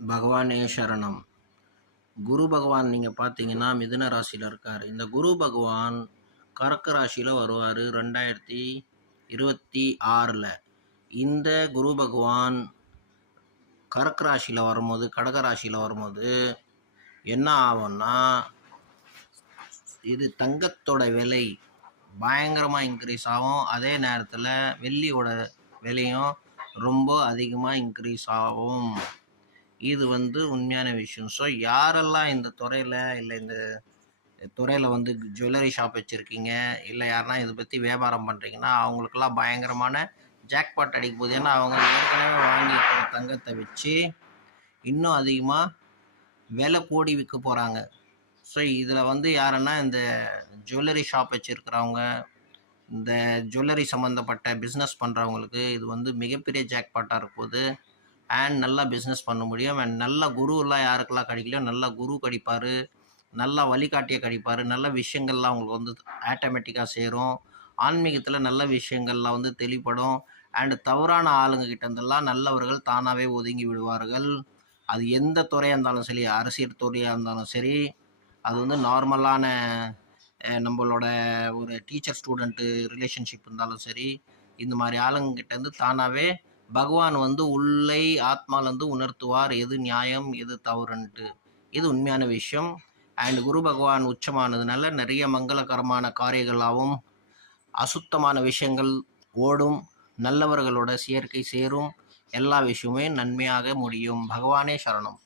பகவானே சரணம். குரு பகவான் நீங்கள் பார்த்தீங்கன்னா மிதுன ராசியில் இருக்கார். இந்த குரு பகவான் கர்க்க ராசியில் வருவார் 2026. இந்த குரு பகவான் கர்க்க ராசியில் வரும்போது, கடக ராசியில் வரும்போது என்ன ஆகும்னா, இது தங்கத்தோட விலை பயங்கரமாக இன்க்ரீஸ் ஆகும். அதே நேரத்தில் வெள்ளியோட விலையும் ரொம்ப அதிகமாக இன்க்ரீஸ் ஆகும். இது உண்மையான விஷயம். ஸோ யாரெல்லாம் இந்த துறையில் இந்த துறையில் ஜுவல்லரி ஷாப் வச்சுருக்கீங்க, இல்லை யாருன்னா இதை பற்றி வியாபாரம் பண்ணுறீங்கன்னா அவங்களுக்கெல்லாம் பயங்கரமான ஜாக்பாட் அடிக்க போகுது. ஏன்னா அவங்க ஏற்கனவே வாங்கிக்கிற தங்கத்தை வச்சு இன்னும் அதிகமாக விலை கூடி விற்க போகிறாங்க. ஸோ இதில் யாருன்னா இந்த ஜுவல்லரி ஷாப் வச்சுருக்கிறவங்க, இந்த ஜுவல்லரி சம்மந்தப்பட்ட பிஸ்னஸ் பண்ணுறவங்களுக்கு இது மிகப்பெரிய ஜாக்பாட்டாக இருக்கும்போது அண்ட் நல்லா பிஸ்னஸ் பண்ண முடியும். அண்ட் நல்ல குருவெல்லாம் யாருக்கெல்லாம் கிடைக்கலையோ நல்ல குரு கிடைப்பார், நல்லா வழிகாட்டியை கிடைப்பார். நல்ல விஷயங்கள்லாம் அவங்களுக்கு ஆட்டோமேட்டிக்காக சேரும். ஆன்மீகத்தில் நல்ல விஷயங்கள்லாம் தெளிப்படும். அண்டு தவறான ஆளுங்க கிட்டேருந்தெல்லாம் நல்லவர்கள் தானாகவே ஒதுங்கி விடுவார்கள். அது எந்த துறையாக இருந்தாலும் சரி, அரசியல் துறையாக இருந்தாலும் சரி, அது நார்மலான நம்மளோட ஒரு டீச்சர் ஸ்டூடெண்ட்டு ரிலேஷன்ஷிப் இருந்தாலும் சரி, இந்த மாதிரி ஆளுங்கிட்டேருந்து தானாகவே பகவான் உள்ளே ஆத்மாலேருந்து உணர்த்துவார் எது நியாயம் எது தவறுன்ட்டு. இது உண்மையான விஷயம். அண்ட் குரு பகவான் உச்சமானதுனால நிறைய மங்களகரமான காரியங்களாகவும் அசுத்தமான விஷயங்கள் ஓடும், நல்லவர்களோட சேர்க்கை சேரும், எல்லா விஷயமே நன்மையாக முடியும். பகவானே சரணம்.